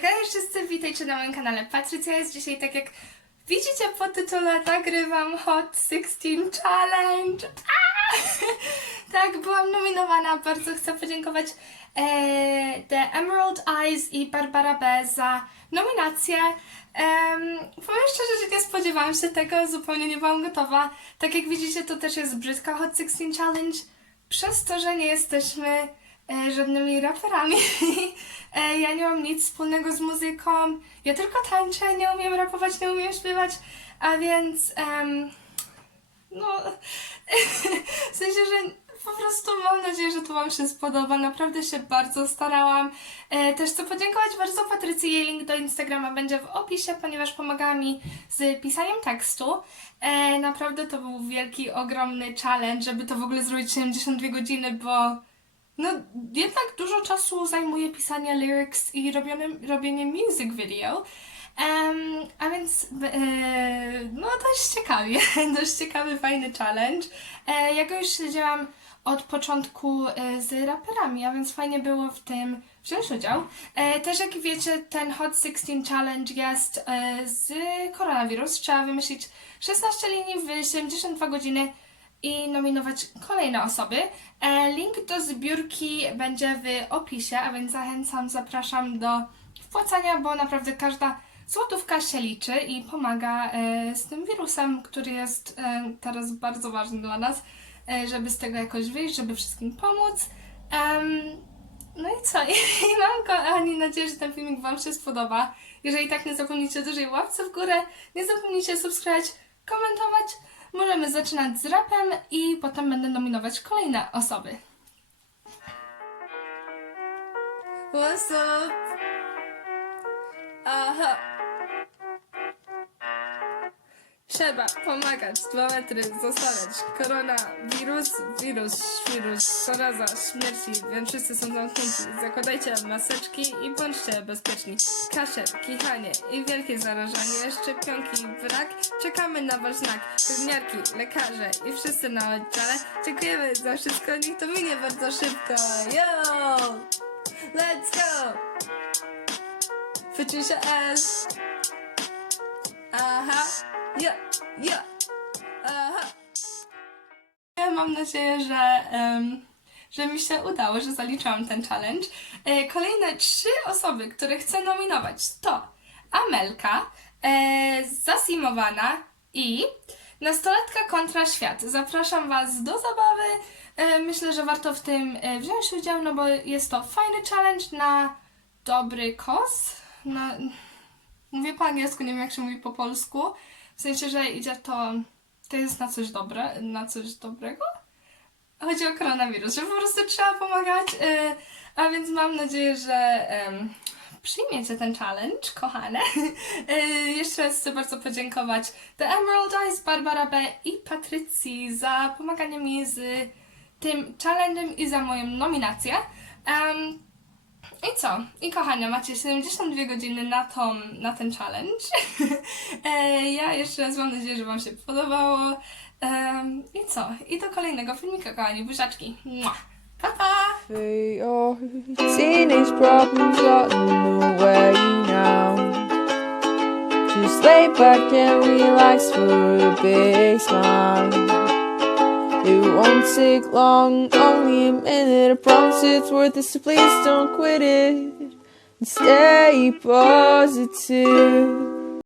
Hejka wszyscy, witajcie na moim kanale. Patrycja jest dzisiaj, tak jak widzicie po tytule, nagrywam Hot 16 Challenge. Aaa! tak, byłam nominowana. Bardzo chcę podziękować e, The Emerald Eyes i Barbara B za nominację. Powiem szczerze, że nie spodziewałam się tego, zupełnie nie byłam gotowa. Tak jak widzicie, to też jest brzydka Hot 16 Challenge, przez to, że nie jesteśmy żadnymi raperami. e, ja nie mam nic wspólnego z muzyką. Ja tylko tańczę, nie umiem rapować, nie umiem śpiewać, a więc em, no w sensie, że po prostu mam nadzieję, że to Wam się spodoba. Naprawdę się bardzo starałam. E, też chcę podziękować bardzo Patrycji. Jej link do Instagrama będzie w opisie, ponieważ pomagała mi z pisaniem tekstu. E, naprawdę to był wielki, ogromny challenge, żeby to w ogóle zrobić 72 godziny, bo no jednak dużo czasu zajmuje pisanie lyrics i robione, robienie music video. Em, a więc e, no dość ciekawie, dość ciekawy, fajny challenge. E, ja go już śledziłam od początku e, z raperami, a więc fajnie było w tym wziąć udział. E, też jak wiecie, ten Hot 16 Challenge jest e, z koronawirus. Trzeba wymyślić 16 linii w 72 godziny i nominować kolejne osoby. E, link do zbiórki będzie w opisie, a więc zachęcam, zapraszam do wpłacania, bo naprawdę każda złotówka się liczy i pomaga e, z tym wirusem, który jest e, teraz bardzo ważny dla nas, żeby z tego jakoś wyjść, żeby wszystkim pomóc. No i co? I mam kochani nadzieję, że ten filmik Wam się spodoba. Jeżeli tak, nie zapomnijcie dużej łapce w górę, nie zapomnijcie subskrybować, komentować. Możemy zaczynać z rapem i potem będę nominować kolejne osoby. What's up? Aha. Trzeba pomagać, dwa metry zostawiać. Korona, wirus, wirus, zaraza, śmierci, wiem wszyscy są zamknięci. Zakładajcie maseczki i bądźcie bezpieczni. Kaszel, kichanie i wielkie zarażanie, szczepionki, brak. Czekamy na wasz znak. Wymiarki, lekarze i wszyscy na oddziale. Dziękujemy za wszystko, niech to minie bardzo szybko. Yo! Let's go! Patricia S. Aha, ja, aha. Ja mam nadzieję, że, że mi się udało, że zaliczyłam ten challenge. E, kolejne trzy osoby, które chcę nominować to Amelka, e, Zasimowana i Nastolatka kontra świat. Zapraszam Was do zabawy. E, myślę, że warto w tym e, wziąć udział, no bo jest to fajny challenge na dobry kos. Na... Mówię po angielsku, nie wiem jak się mówi po polsku. W sensie, że idzie to, to jest na coś dobre, na coś dobrego. Chodzi o koronawirus, że po prostu trzeba pomagać. y, a więc mam nadzieję, że przyjmiecie ten challenge, kochane. Y, jeszcze raz chcę bardzo podziękować The Emerald Eyes, Barbara B i Patrycji za pomaganie mi z tym challenge'em i za moją nominację. Em, i co? I kochania, macie 72 godziny na, tą, na ten challenge. e, ja jeszcze raz mam nadzieję, że Wam się podobało. Em, I co? I do kolejnego filmika, kochani, buziaczki. Mua. Pa, pa! Hey, your teenage problems are way now. Just lay back and relax for a big smile. It won't take long, only a minute. I promise it's worth it, so please don't quit it. And stay positive.